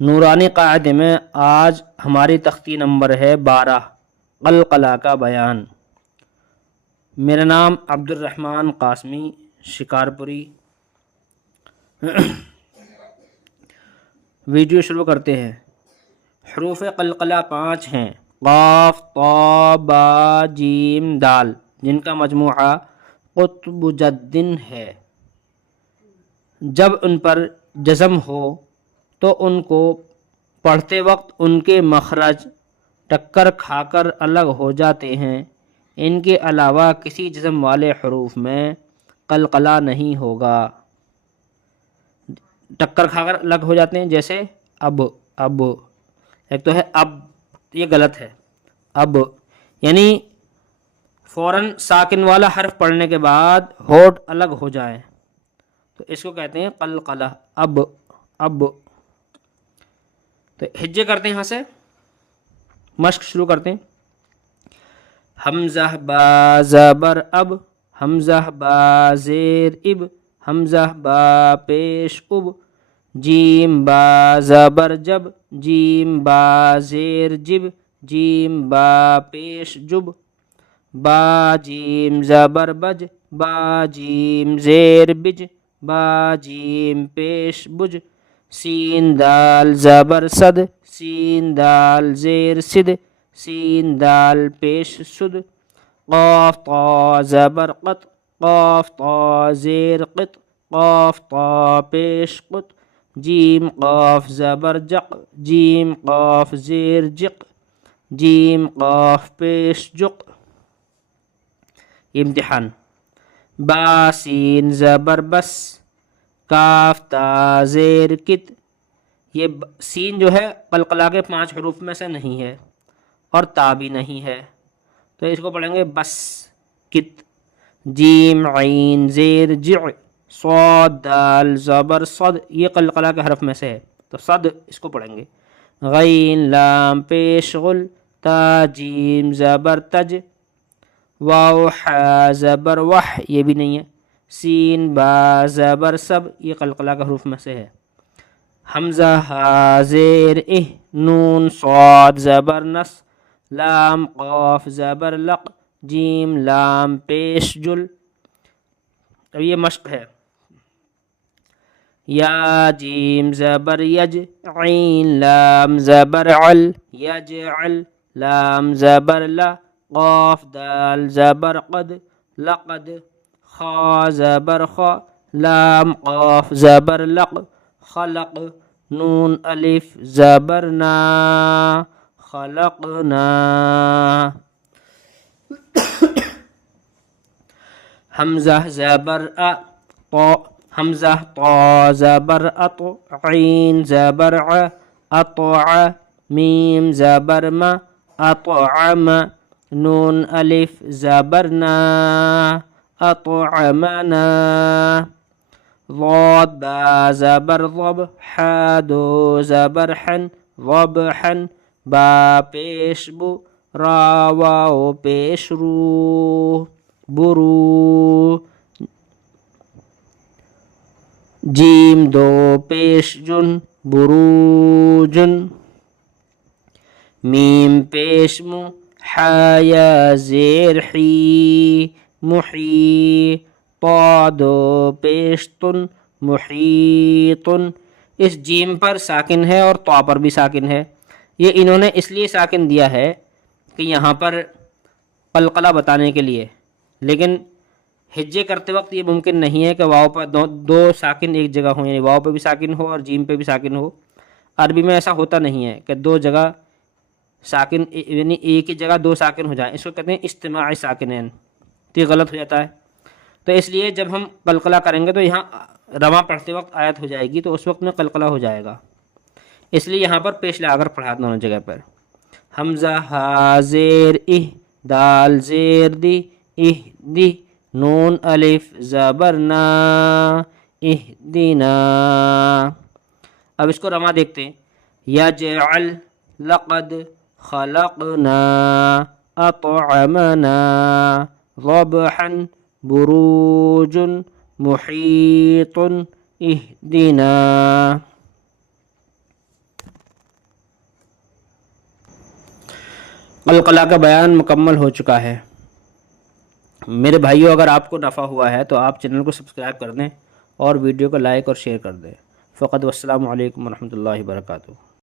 نورانی قاعدے میں آج ہماری تختی نمبر ہے 12 قلقلہ کا بیان۔ میرا نام عبد الرحمن قاسمی شکارپوری۔ ویڈیو شروع کرتے ہیں۔ حروف قلقلہ 5 ہیں، قاف، طا، با، جیم، دال، جن کا مجموعہ قطب جدن ہے۔ جب ان پر جزم ہو تو ان کو پڑھتے وقت ان کے مخرج ٹکر کھا کر الگ ہو جاتے ہیں۔ ان کے علاوہ کسی جزم والے حروف میں قلقلہ نہیں ہوگا۔ ٹکر کھا کر الگ ہو جاتے ہیں، جیسے اب، ایک تو ہے اب، یہ غلط ہے۔ اب یعنی فوراً ساکن والا حرف پڑھنے کے بعد ہونٹ الگ ہو جائیں تو اس کو کہتے ہیں قلقلہ۔ اب تو ہجے کرتے ہیں، یہاں سے مشق شروع کرتے ہیں۔ حمزہ با زبر اب، حمزہ با زیر اب، حمزہ با پیش اب، جیم با زبر جب، جیم با زیر جب، جیم با پیش جب، با جیم زبر بج، با جیم زیر بج، با جیم پیش بج، سین دال زبر صد، سین دال زیر صد، سین دال پیش سد، قاف طا زبر قط، قاف طا زیر قط، قاف طا پیش قط، جیم قاف زبر جق، جیم قاف زیر جق، جیم قاف پیش جق۔ امتحان۔ با سین زبر بس، کاف تا زیر کت، یہ سین جو ہے قلقلہ کے 5 حروف میں سے نہیں ہے اور تا بھی نہیں ہے، تو اس کو پڑھیں گے بس کت۔ جیم عین زیر جع، صاد دال زبر صد، یہ قلقلہ کے حرف میں سے ہے تو صد اس کو پڑھیں گے۔ غین لام پیش غل، تا جیم زبر تج، واو حا زبر وح، یہ بھی نہیں ہے۔ سین با زبر سب، یہ قلقلہ کے حروف میں سے ہے۔ حمزہ ہا زیر اہ، نون صاد زبر نس، لام قاف زبر لق، جیم لام پیش جل۔ اب یہ مشق ہے۔ یا جیم زبر یج، عین لام زبر عل، یجعل، لام زبر لا، قاف دال زبر قد، لقد، خا زبر خا، لام قاف زبر لق، خلق، نون الف زبر نا، خلقنا۔ حمزہ زبر ا، طا، حمزہ طا زبر اط، عین زبر ع، اطع، میم زبر ما، اطعم، نون الف زبر نا، اطعمنا۔ ضاد با زبر ضب، حا دو زبر حن، ضبحا، با پیش بو، را واو پیش رو، برو، جیم دو پیش جن، بروجن، میم پیش مو، حا یا زیر حی، محی، طا دو پیش تن، محیطن۔ اس جیم پر ساکن ہے اور طا پر بھی ساکن ہے۔ یہ انہوں نے اس لیے ساکن دیا ہے کہ یہاں پر قلقلہ بتانے کے لیے، لیکن ہجے کرتے وقت یہ ممکن نہیں ہے کہ واو پر دو ساکن ایک جگہ ہوں، یعنی واو پہ بھی ساکن ہو اور جیم پہ بھی ساکن ہو۔ عربی میں ایسا ہوتا نہیں ہے کہ دو جگہ ساکن، یعنی ایک ہی جگہ دو ساکن ہو جائیں، اس کو کہتے ہیں اجتماعی ساکنین، تو یہ غلط ہو جاتا ہے۔ تو اس لیے جب ہم قلقلہ کریں گے تو یہاں رواں پڑھتے وقت آیت ہو جائے گی تو اس وقت میں قلقلہ ہو جائے گا، اس لیے یہاں پر پیش لا کر پڑھا دونوں جگہ پر۔ حمزہ ہا زیر اہ، دال زیر دی، اہ دی، نون الف زبر نا، اہدنا۔ اب اس کو رواں دیکھتے ہیں۔ یجعل، لقد، خلقنا، اطعمنا، ضبحا، بروج، محیط، اہدنا۔ قلقلہ کا بیان مکمل ہو چکا ہے۔ میرے بھائیوں، اگر آپ کو نفع ہوا ہے تو آپ چینل کو سبسکرائب کر دیں اور ویڈیو کو لائک اور شیئر کر دیں۔ فقط والسلام علیکم ورحمۃ اللہ وبرکاتہ۔